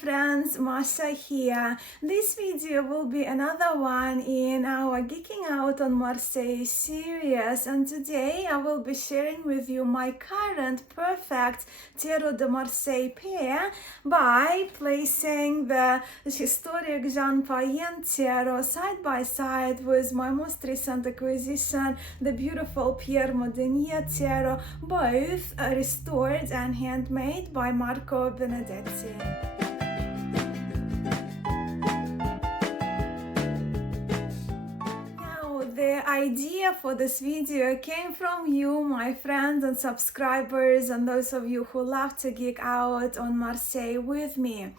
friends, Masha here. This video will be another one in our Geeking Out on Marseille series, and today I will be sharing with you my current perfect Tarot de Marseille pair by placing the historic Jean Payen tarot side by side with my most recent acquisition, the beautiful Pierre Madenié tarot, both restored and handmade by Marco Benedetti. The idea for this video came from you, my friends and subscribers, and those of you who love to geek out on Marseille with me.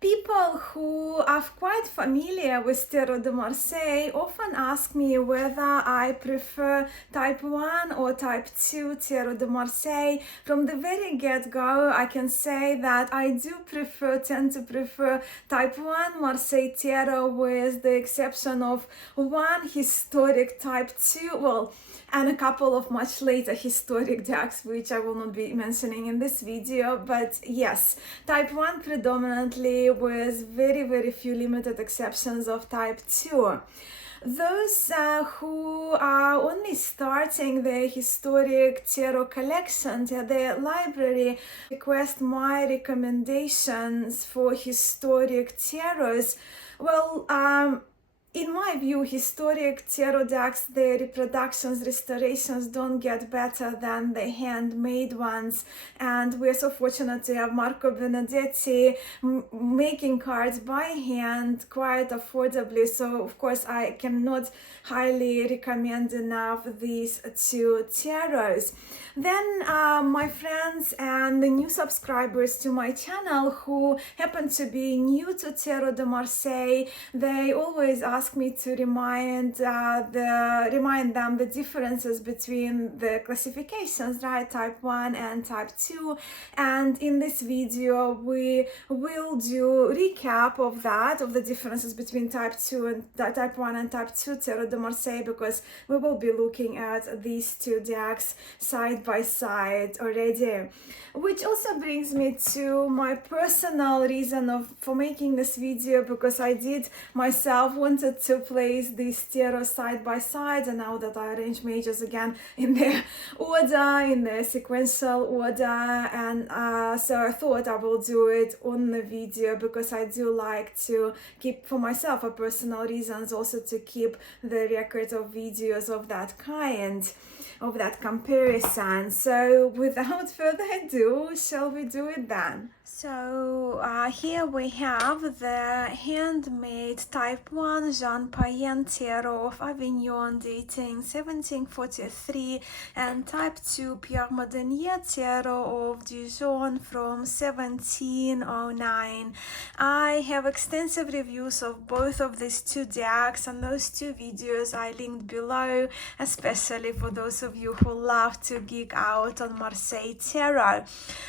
People who are quite familiar with Tarot de Marseille often ask me whether I prefer type 1 or type 2 Tarot de Marseille. From the very get-go, I can say that I do tend to prefer type 1 Marseille Tarot, with the exception of one historic type 2, and a couple of much later historic decks, which I will not be mentioning in this video. But yes, type 1 predominantly, with very few limited exceptions of type 2. Those who are only starting their historic tarot collection, their library, request my recommendations for historic tarots. In my view, historic tarot decks, their reproductions, restorations don't get better than the handmade ones, and we're so fortunate to have Marco Benedetti making cards by hand quite affordably. So of course I cannot highly recommend enough these two tarots. Then my friends and the new subscribers to my channel who happen to be new to Tarot de Marseille, they always ask me to remind them the differences between the classifications, right? Type 1 and type 2. And in this video we will do recap of that, of the differences between type 2 and type 1 and type 2 Tarot de Marseille, because we will be looking at these two decks side by side already. Which also brings me to my personal reason for making this video, because I did myself wanted to place these tarot side by side, and now that I arrange majors again in their order, in their sequential order, and so I thought I will do it on the video, because I do like to keep, for myself, for personal reasons, also to keep the record of videos of that kind, of that comparison. So without further ado, shall we do it then? So here we have the handmade type 1 Jean Payen tarot of Avignon dating 1743, and type 2 Pierre Madenié tarot of Dijon from 1709. I have extensive reviews of both of these two decks, and those two videos I linked below, especially for those of you who love to geek out on Marseille tarot.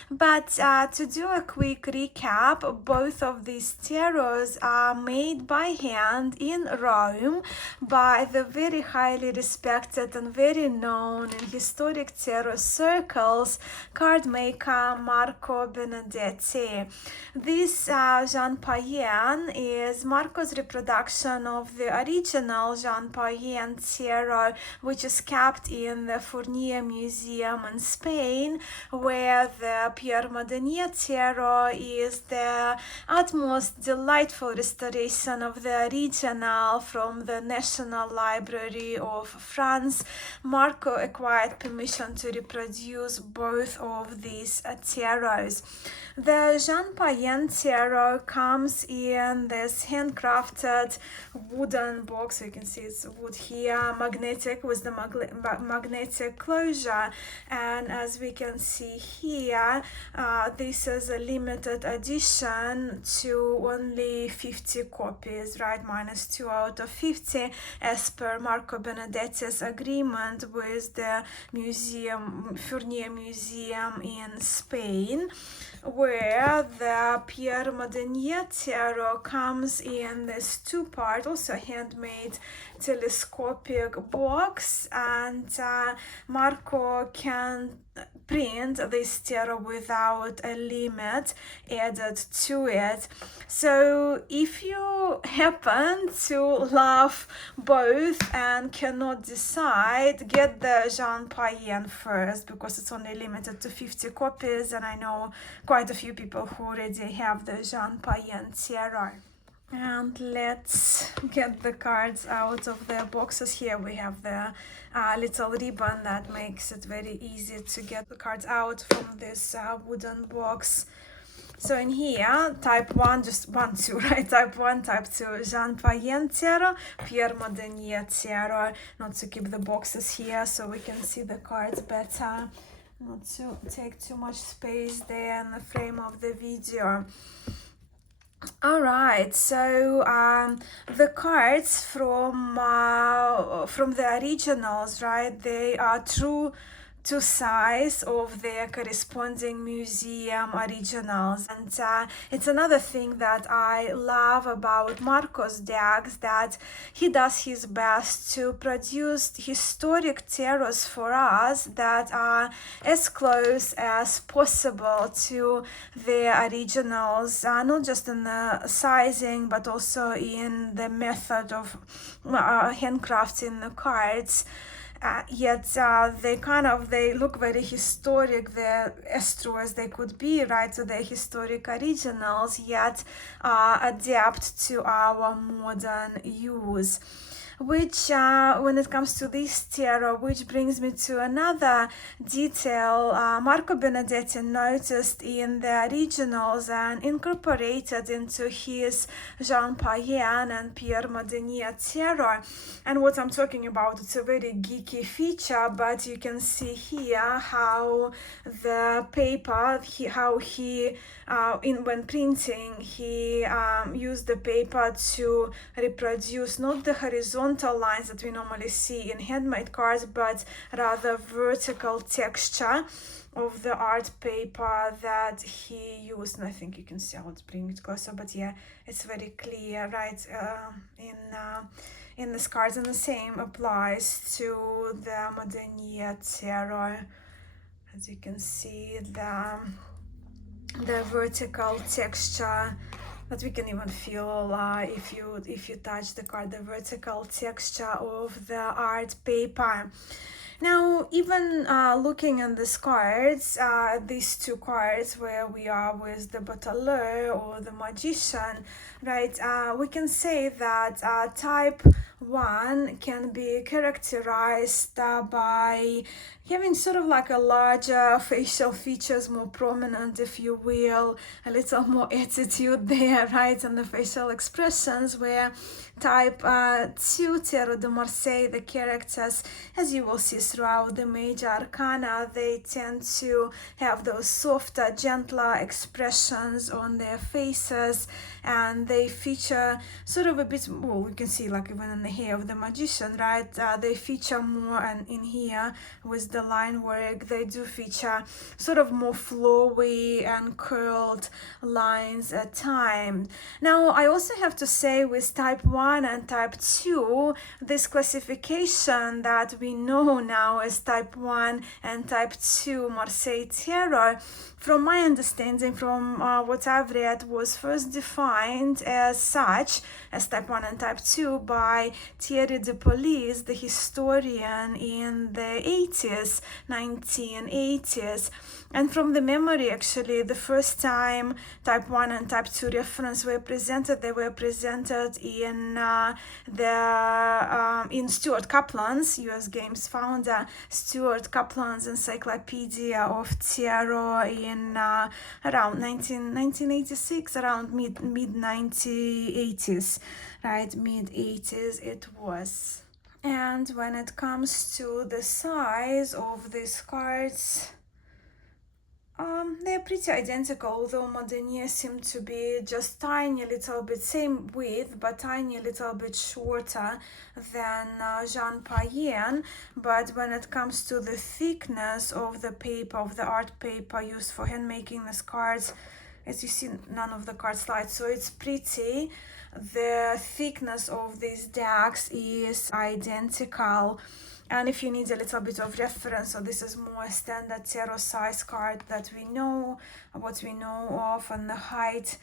But to do a quick recap, both of these tarots are made by hand in Rome by the very highly respected and very known in historic tarot circles card maker Marco Benedetti. This Jean Payen is Marco's reproduction of the original Jean Payen tarot, which is kept in the Fournier Museum in Spain, where the Pierre Madenié tarot is the utmost delightful restoration of the original from the National Library of France. Marco acquired permission to reproduce both of these tarots. The Jean Payen tarot comes in this handcrafted wooden box. You can see it's wood here, magnetic, with the magnetic closure, and as we can see here, this is a limited edition to only 50 copies, right? -2 out of 50, as per Marco Benedetti's agreement with the Fournier Museum in Spain, where the Pierre Madenié tarot comes in this two-part, also handmade, telescopic box, and Marco can print this tarot without a limit added to it. So if you happen to love both and cannot decide, get the Jean Payen first, because it's only limited to 50 copies, and I know quite a few people who already have the Jean Payen tarot. And let's get the cards out of their boxes. Here we have the little ribbon that makes it very easy to get the cards out from this wooden box. So in here, type 1, just 1, 2, right? Type 1, type 2, Jean Payen tarot, Pierre Madenié tarot. Not to keep the boxes here so we can see the cards better. Not to take too much space there in the frame of the video. All right, so the cards from the originals, right? They are true to size of their corresponding museum originals, and it's another thing that I love about Marco's decks, that he does his best to produce historic tarots for us that are as close as possible to the originals, not just in the sizing but also in the method of handcrafting the cards. Yet they look very historic. They're as true as they could be, right? So they're historic originals, yet adapt to our modern use. Which, when it comes to this tarot, which brings me to another detail Marco Benedetti noticed in the originals and incorporated into his Jean Payen and Pierre Madenié tarot. And what I'm talking about, it's a very geeky feature, but you can see here how the paper, when printing, he used the paper to reproduce not the horizontal lines that we normally see in handmade cards, but rather vertical texture of the art paper that he used. And I think you can see, I'll bring it closer, but yeah, it's very clear, right, in this cards. And the same applies to the Madenié tarot. As you can see, the vertical texture that we can even feel if you touch the card, the vertical texture of the art paper. Now, even looking at these cards, these two cards where we are with the Bateleur or the Magician, right, we can say that type 1 can be characterized by having sort of like a larger facial features, more prominent, if you will, a little more attitude there, right, and the facial expressions, where type 2 Tarot de Marseille, the characters, as you will see throughout the major arcana, they tend to have those softer, gentler expressions on their faces, and they feature sort of a bit, well, we can see like even in the hair of the Magician, right, they feature more, and in here with the line work, they do feature sort of more flowy and curled lines at times. Now, I also have to say with type 1 and type 2, this classification that we know now as type 1 and type 2 Marseille Tarot, from my understanding, from what I've read, was first defined as such, as type 1 and type 2, by Thierry de Police, the historian in the 1980s. And from the memory, actually, the first time type 1 and type 2 reference were presented, they were presented in in Stuart Kaplan's, US Games founder, Stuart Kaplan's Encyclopedia of Tarot in around 1986, around mid-1980s, right, mid-80s it was. And when it comes to the size of these cards, they're pretty identical, although Madenié seemed to be just tiny little bit, same width, but tiny little bit shorter than Jean Payen. But when it comes to the thickness of the paper, of the art paper used for hand making these cards, as you see, none of the cards slide, so it's pretty. The thickness of these decks is identical. And if you need a little bit of reference, so this is more standard tarot size card that we know, what we know of, and the height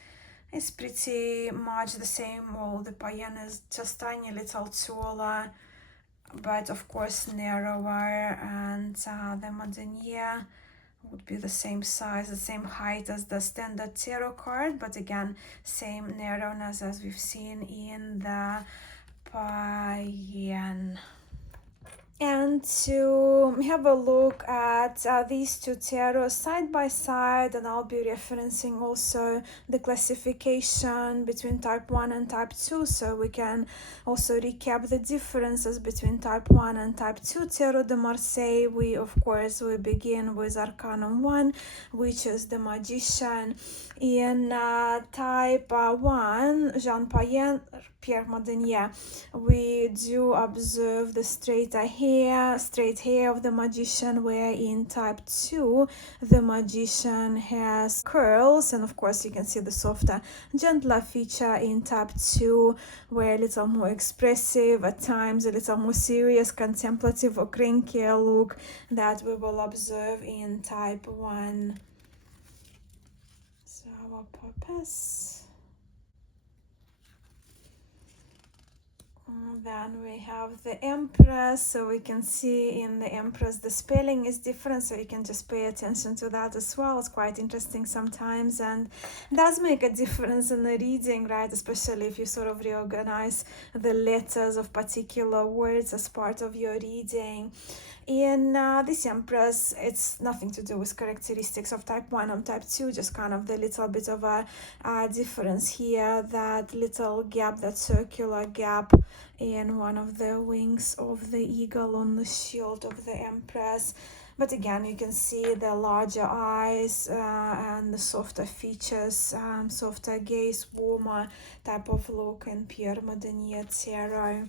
is pretty much the same. Well, the Payen is just tiny little taller, but of course narrower, and the Madenié would be the same size, the same height as the standard tarot card, but again, same narrowness as we've seen in the Payen. And to have a look at these two tarots side by side, and I'll be referencing also the classification between type 1 and type 2, so we can also recap the differences between type 1 and type 2 Tarot de Marseille. We of course we begin with Arcanum 1, which is the Magician. In type 1, Jean Payen, Pierre Madenié, we do observe the straight hair of the Magician, where in type 2 the Magician has curls, and of course you can see the softer, gentler feature in type 2, where a little more expressive, at times a little more serious, contemplative or crankier look that we will observe in type 1. So our purpose. Then we have the Empress, so we can see in the Empress the spelling is different, so you can just pay attention to that as well. It's quite interesting sometimes, and does make a difference in the reading, right? Especially if you sort of reorganize the letters of particular words as part of your reading. In this Empress, it's nothing to do with characteristics of type 1 and type 2, just kind of the little bit of a difference here, that little gap, that circular gap in one of the wings of the eagle on the shield of the Empress. But again, you can see the larger eyes and the softer features, softer gaze, warmer type of look in Pierre Madenié tarot.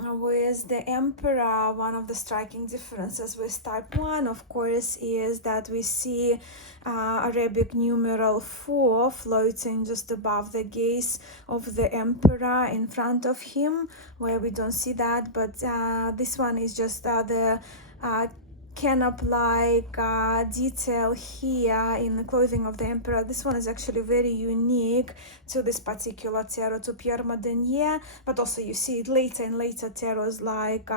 With the Emperor, one of the striking differences with type 1, of course, is that we see Arabic numeral 4 floating just above the gaze of the Emperor in front of him, where we don't see that, but this one is just the canop-like detail here in the clothing of the Emperor. This one is actually very unique to this particular tarot, to Pierre Madenié, but also you see it later in later tarots like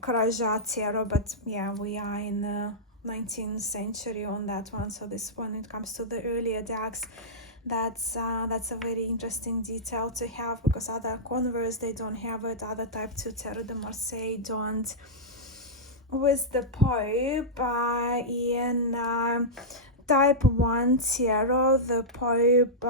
Karaja tarot, but yeah, we are in the 19th century on that one, so this one, it comes to the earlier decks, that's a very interesting detail to have, because other converts, they don't have it, other type 2 Tarot de Marseille don't. With the Pope, in type 1 tarot, the Pope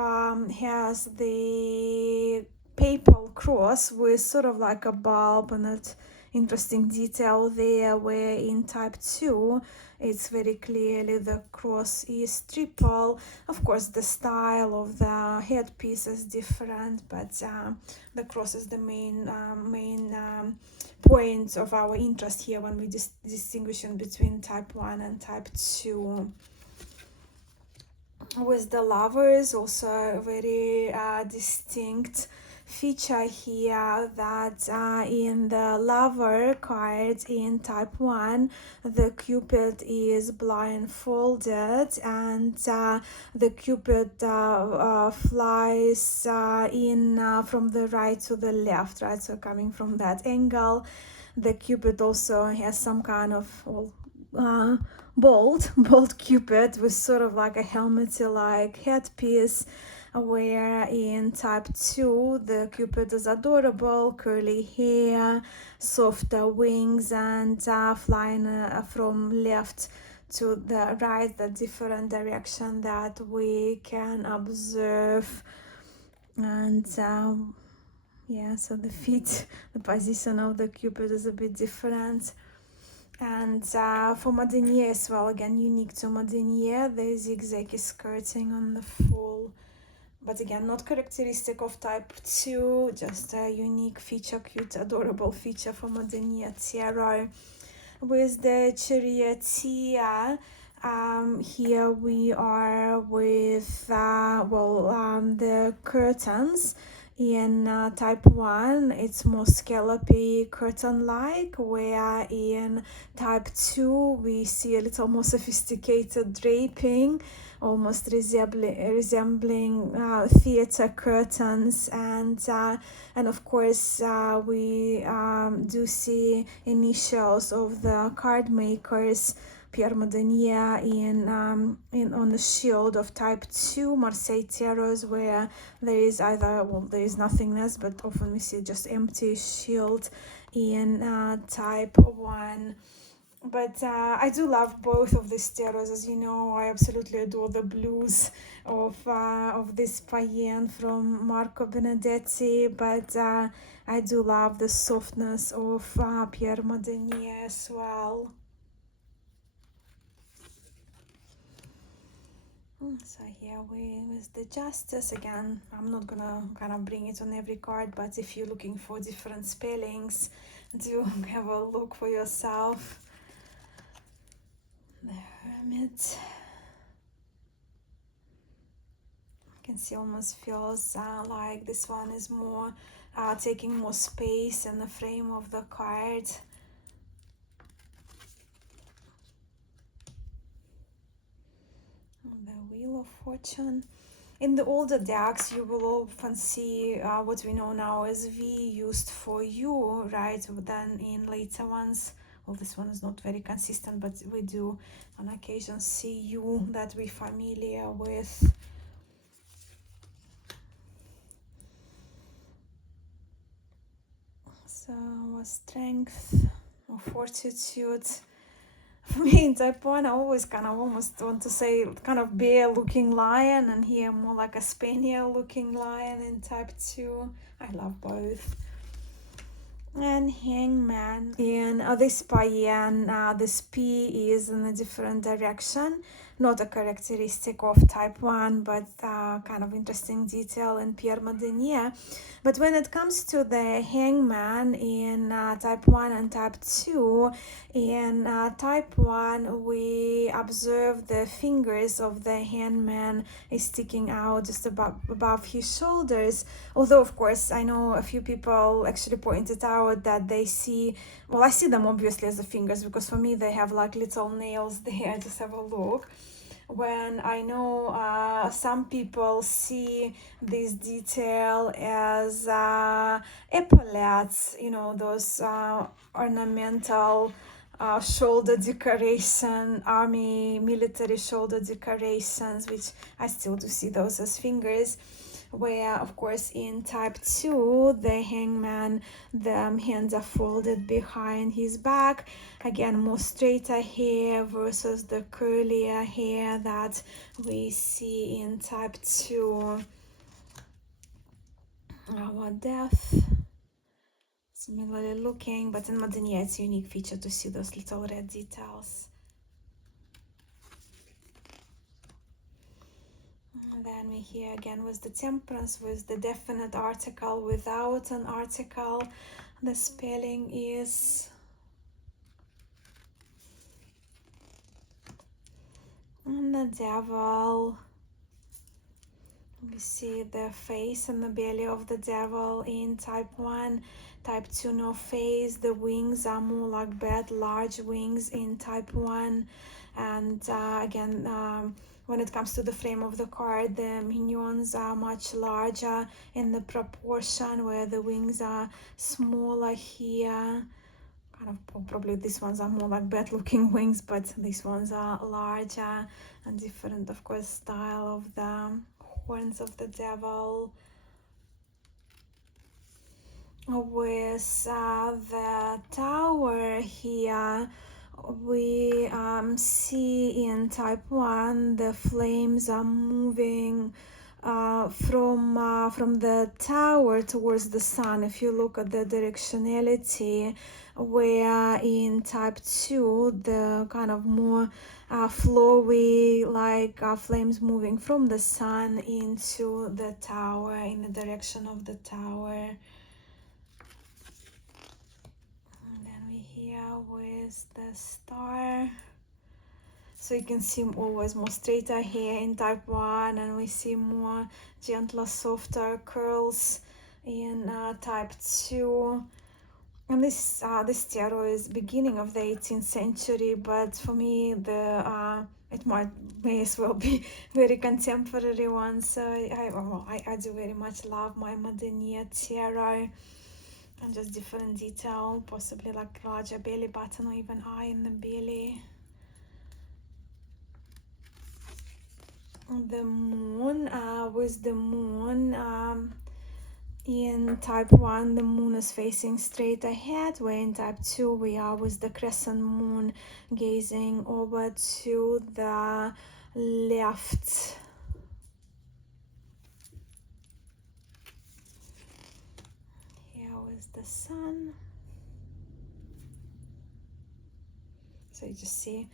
has the papal cross with sort of like a bulb and that interesting detail there, where in type 2 it's very clearly the cross is triple. Of course, the style of the headpiece is different, but the cross is the main point of our interest here when we distinguishing between type 1 and type 2. With the Lovers, also a very distinct feature here, that in the Lover card in type 1, the Cupid is blindfolded, and the Cupid flies in from the right to the left, right? So coming from that angle, the Cupid also has some kind of bold Cupid with sort of like a helmet-like headpiece, where in type 2 the Cupid is adorable, curly hair, softer wings, and flying from left to the right, the different direction that we can observe. And yeah, so the feet, the position of the Cupid is a bit different. And for Madenié as well, again unique to Madenié, the zigzag is skirting on the full, but again not characteristic of type 2, just a unique feature, cute, adorable feature for Madenié tarot. With the Charioteer, here we are with the curtains In type 1, it's more scallopy curtain-like, where in type 2, we see a little more sophisticated draping, almost resembling theater curtains. And of course, we do see initials of the card makers, Pierre Madenié, in on the shield of type 2 Marseille tarots, where there is either, well, there is nothingness, but often we see just empty shield in type 1. But I do love both of these tarots. As you know, I absolutely adore the blues of this Payen from Marco Benedetti, but I do love the softness of Pierre Madenié as well. So here we with the Justice again. I'm not gonna kind of bring it on every card, but if you're looking for different spellings, do have a look for yourself. The Hermit. You can see almost feels like this one is more taking more space in the frame of the card. The Wheel of Fortune. In the older decks, you will often see what we know now as V used for you, right? But then in later ones, well, this one is not very consistent, but we do on occasion see you that we're familiar with. So, strength or fortitude. For me, in type 1, I always kind of almost want to say kind of bear-looking lion, and here more like a spaniel-looking lion in type 2. I love both. And Hangman. In this Payen, this P is in a different direction. Not a characteristic of type 1, but kind of interesting detail in Pierre Madenié. But when it comes to the Hangman in type 1 and type 2, in type 1, we observe the fingers of the hangman is sticking out just above his shoulders. Although, of course, I know a few people actually pointed out that they see, well, I see them obviously as the fingers, because for me they have like little nails there. Just have a look. When I know some people see this detail as epaulets, you know, those ornamental shoulder decoration, army military shoulder decorations, which I still do see those as fingers. Where, of course, in type 2, the hangman, the hands are folded behind his back. Again, more straighter hair versus the curlier hair that we see in type 2. Our Death. Similarly looking, but in Madenié it's a unique feature to see those little red details. And then we here again with the Temperance, with the definite article without an article. The spelling is and the Devil. We see the face and the belly of the devil in type 1. Type 2, no face. The wings are more like bat, large wings in type 1. And again, when it comes to the frame of the card, the minions are much larger in the proportion, where the wings are smaller here. Kind of probably these ones are more like bat-looking wings, but these ones are larger and different, of course, style of the horns of the devil. With the Tower here, we see in type 1 the flames are moving from the tower towards the sun. If you look at the directionality, where in type 2 the kind of more flowy, like flames moving from the sun into the tower, in the direction of the tower. And then we here with the Star. So you can see always more straighter hair in type 1, and we see more gentler, softer curls in type 2. And this tarot is beginning of the 18th century, but for me it may as well be very contemporary one. So I do very much love my Madenié tarot, and just different detail, possibly like larger belly button or even eye in the belly. The moon, with the moon in type 1, the moon is facing straight ahead, where in type 2 we are with the crescent moon gazing over to the left. Here is the sun. So you just see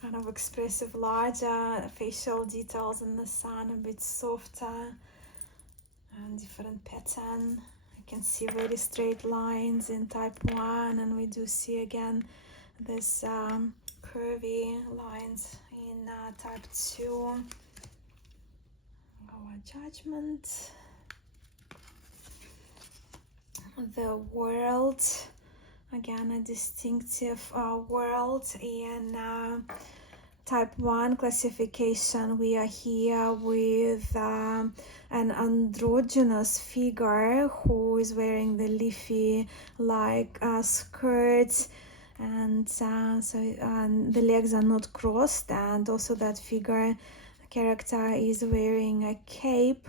kind of expressive, larger facial details in the sun, a bit softer and different pattern. You can see very straight lines in type 1, and we do see again this curvy lines in type 2. Our judgment. The world, again a distinctive world in type 1 classification. We are here with an androgynous figure who is wearing the leafy like skirt, and the legs are not crossed, and also that figure character is wearing a cape.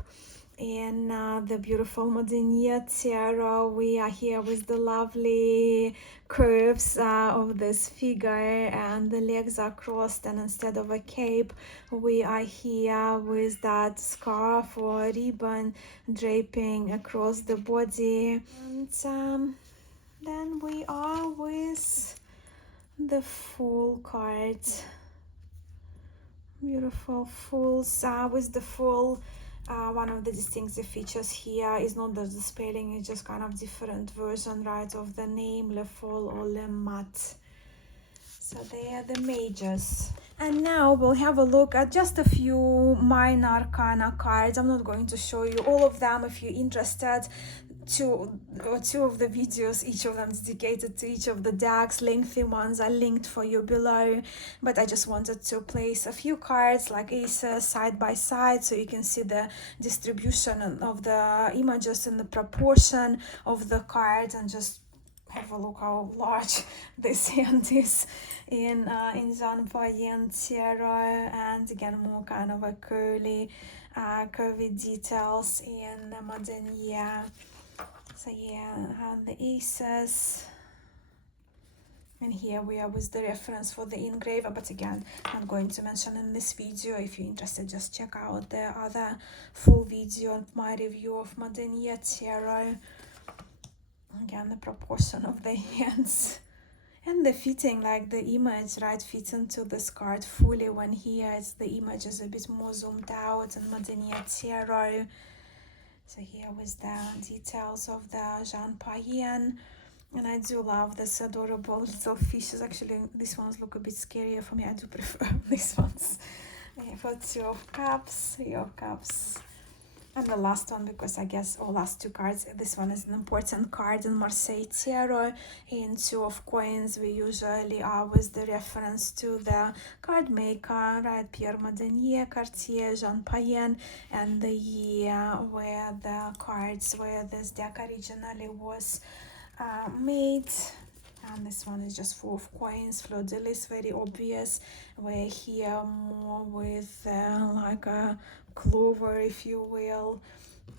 In the beautiful Madenié tarot, we are here with the lovely curves of this figure, and the legs are crossed, and instead of a cape we are here with that scarf or ribbon draping across the body. And then we are with the Fool card. Beautiful fools. With the Fool, one of the distinctive features here is not the spelling, it's just kind of different version, right, of the name, Le Fool or Le Mat. So they are the mages. And now we'll have a look at just a few minor arcana cards. I'm not going to show you all of them. If you're interested, two of the videos, each of them dedicated to each of the decks, lengthy ones are linked for you below, but I just wanted to place a few cards like aces side by side so you can see the distribution of the images and the proportion of the cards, and just have a look how large this hand is in Jean Payen tarot, and again more kind of a curvy details in Madenié. So yeah, the aces, and here we are with the reference for the engraver, but again I'm going to mention in this video. If you're interested, just check out the other full video of my review of Madenié tarot. Again, the proportion of the hands and the fitting, like the image, right, fits into this card fully, when here it's the image is a bit more zoomed out in Madenié tarot. So here with the details of the Jean Payen, and I do love this adorable little fishes. Actually, these ones look a bit scarier for me. I do prefer these ones. For Two of Cups, Three of Cups, and the last one, because I guess all last two cards, this one is an important card in Marseille tarot. In Two of Coins, we usually are with the reference to the card maker, right, Pierre Madenié, Cartier, Jean Payen, and the year where the cards, where this deck originally was made. And this one is just Four of Coins, fleur de lis, very obvious. We're here more with like a clover, if you will,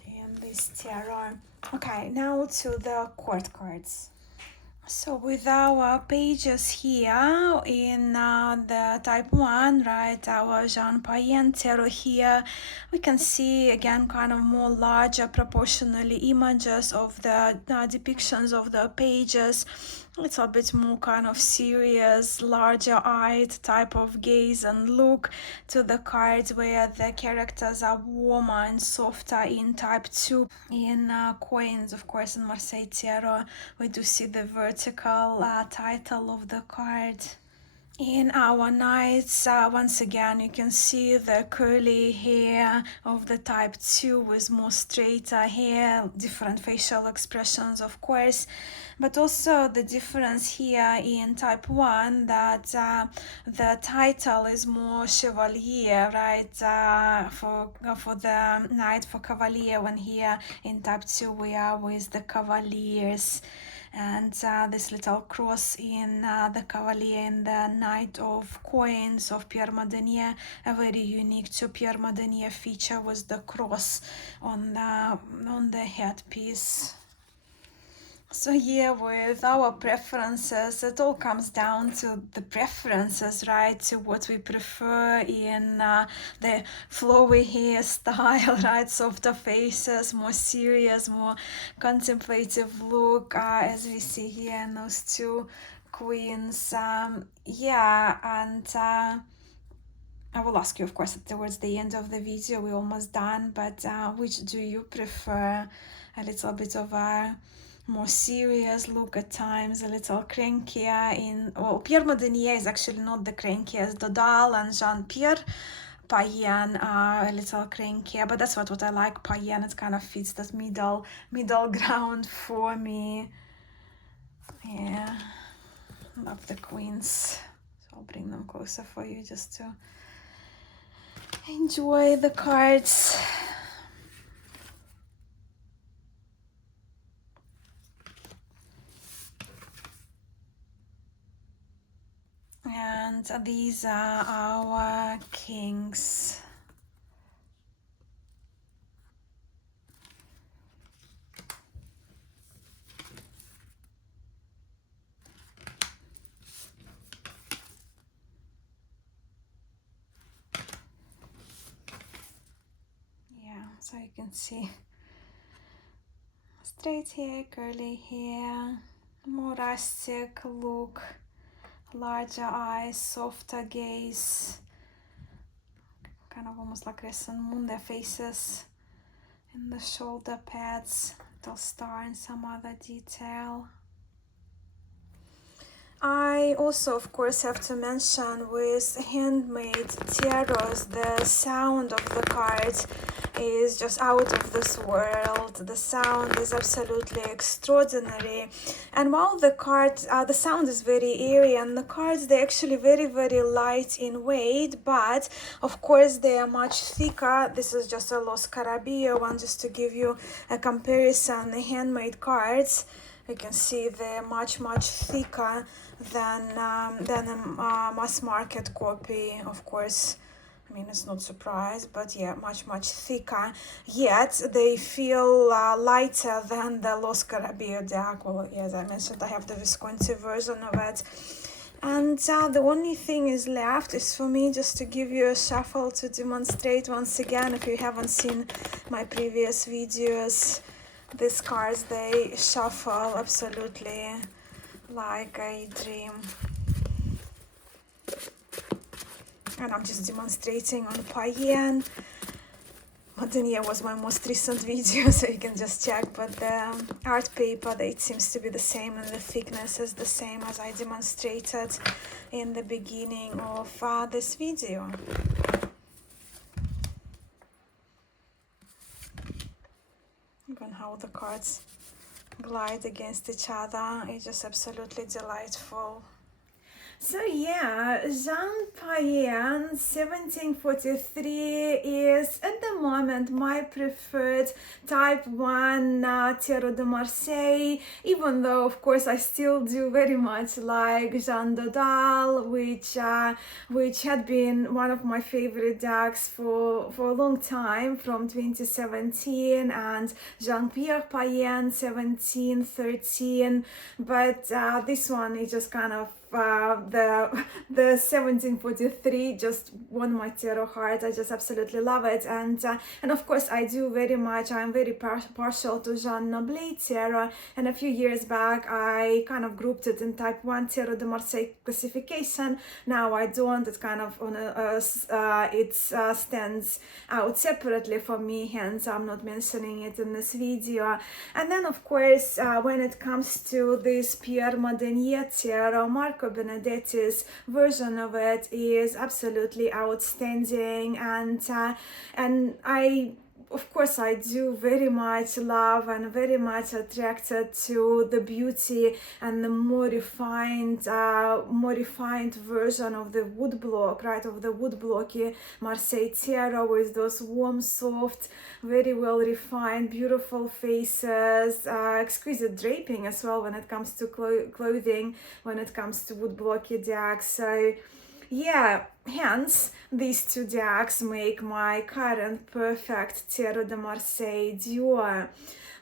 in this tarot. Okay, now to the court cards. So with our pages here in the type 1, right, our Jean Payen tarot here, we can see again kind of more larger proportionally images of the depictions of the pages. It's a bit more kind of serious, larger eyed type of gaze and look to the cards, where the characters are warmer and softer in type 2. In coins, of course, in Marseille tarot, we do see the vertical title of the card. In our knights, once again, you can see the curly hair of the type 2 with more straighter hair, different facial expressions, of course, but also the difference here in type 1 that the title is more chevalier, right? For the knight, for cavalier, when here in type 2 we are with the cavaliers. And this little cross in the cavalier and the knight of coins of Pierre Madenié, a very unique to Pierre Madenié feature was the cross on the headpiece. So yeah, with our preferences, it all comes down to the preferences, right? To what we prefer in the flowy hairstyle, right? Softer faces, more serious, more contemplative look, as we see here in those two queens. Yeah, and I will ask you, of course, towards the end of the video. We're almost done, but which do you prefer? A little bit of a more serious look at times, a little crankier well, Pierre Madenié is actually not the crankiest. Dodal and Jean Payen are a little crankier, but that's what I like. Payen, it kind of fits that middle ground for me. Yeah, love the queens. So I'll bring them closer for you just to enjoy the cards. And these are our kings. Yeah, so you can see straight hair, curly hair, more rustic look, larger eyes, softer gaze, kind of almost like crescent moon, their faces, and the shoulder pads, little star and some other detail. I also, of course, have to mention with handmade tarots, the sound of the cards is just out of this world. The sound is absolutely extraordinary. And while the sound is very eerie, and the cards, they're actually very, very light in weight, but of course they are much thicker. This is just a Los Carabillo one, just to give you a comparison. The handmade cards, you can see they're much thicker than a mass market copy, of course. I mean, it's not surprise, but yeah, much thicker. Yet they feel lighter than the Los Carabillo deck. Well, as I mentioned, I have the Visconti version of it. And the only thing is left is for me just to give you a shuffle to demonstrate once again. If you haven't seen my previous videos, these cards, they shuffle absolutely like a dream. And I'm just demonstrating on Payen. Madenié was my most recent video, so you can just check, but the art paper, it seems to be the same, and the thickness is the same as I demonstrated in the beginning of this video. Even how the cards glide against each other is just absolutely delightful. So yeah, Jean Payen 1743 is at the moment my preferred type 1 Tarot de Marseille, even though of course I still do very much like Jean Dodal, which had been one of my favorite decks for a long time, from 2017, and Jean-Pierre Payen 1713, but this one is just kind of the 1743 just won my tarot heart. I just absolutely love it, and of course I'm very partial to Jean Noblet tarot, and a few years back I kind of grouped it in type 1 Tarot de Marseille classification. Now I don't. It's kind of on it stands out separately for me, hence I'm not mentioning it in this video. And then of course when it comes to this Pierre Madenié tarot, Marco Marco Benedetti's version of it is absolutely outstanding, and of course, I do very much love and very much attracted to the beauty and the more refined version of the woodblock, right, of the woodblocky Marseille Tarot, with those warm, soft, very well refined, beautiful faces, exquisite draping as well when it comes to clothing, when it comes to woodblocky decks. So yeah, hence these two decks make my current perfect Tarot de Marseille duo.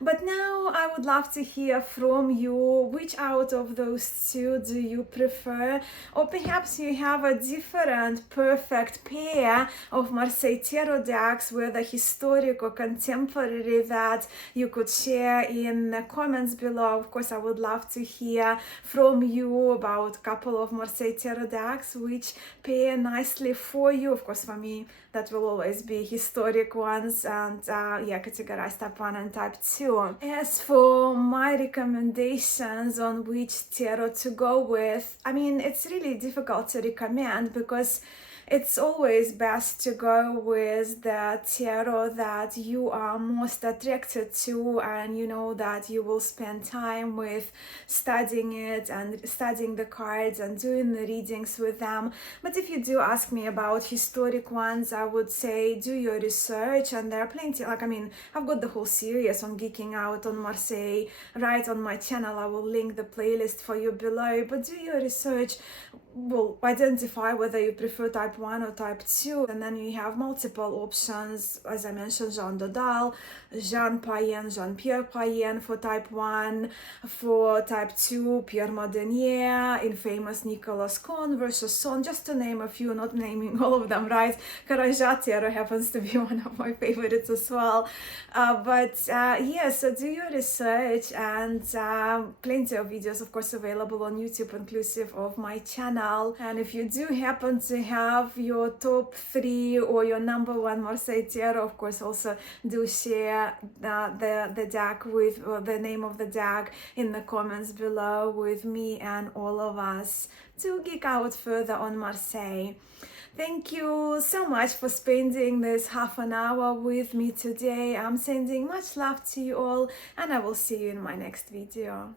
But now I would love to hear from you, which out of those two do you prefer? Or perhaps you have a different perfect pair of Marseille Tarot decks, whether historic or contemporary, that you could share in the comments below. Of course, I would love to hear from you about a couple of Marseille Tarot decks, which pair nicely for you. Of course, for me, that will always be historic ones, and yeah, categorized type 1 and type 2. As for my recommendations on which tarot to go with, I mean, it's really difficult to recommend because it's always best to go with the tarot that you are most attracted to, and you know that you will spend time with studying it and studying the cards and doing the readings with them. But if you do ask me about historic ones, I would say do your research, and there are plenty, like, I mean, I've got the whole series on geeking out on Marseille right on my channel. I will link the playlist for you below, but do your research. Well, identify whether you prefer type 1 or type 2, and then you have multiple options. As I mentioned, Jean Payen, Pierre Payen for type 1, for type 2, Pierre Madenié, infamous Nicolas Cohn versus Son, just to name a few, not naming all of them, right? Tarot happens to be one of my favorites as well. Yeah, so do your research, and plenty of videos, of course, available on YouTube, inclusive of my channel. And if you do happen to have your top 3 or your number 1 Marseille Tarot, of course, also do share the deck with the name of the deck in the comments below with me and all of us to geek out further on Marseille. Thank you so much for spending this half an hour with me today. I'm sending much love to you all, and I will see you in my next video.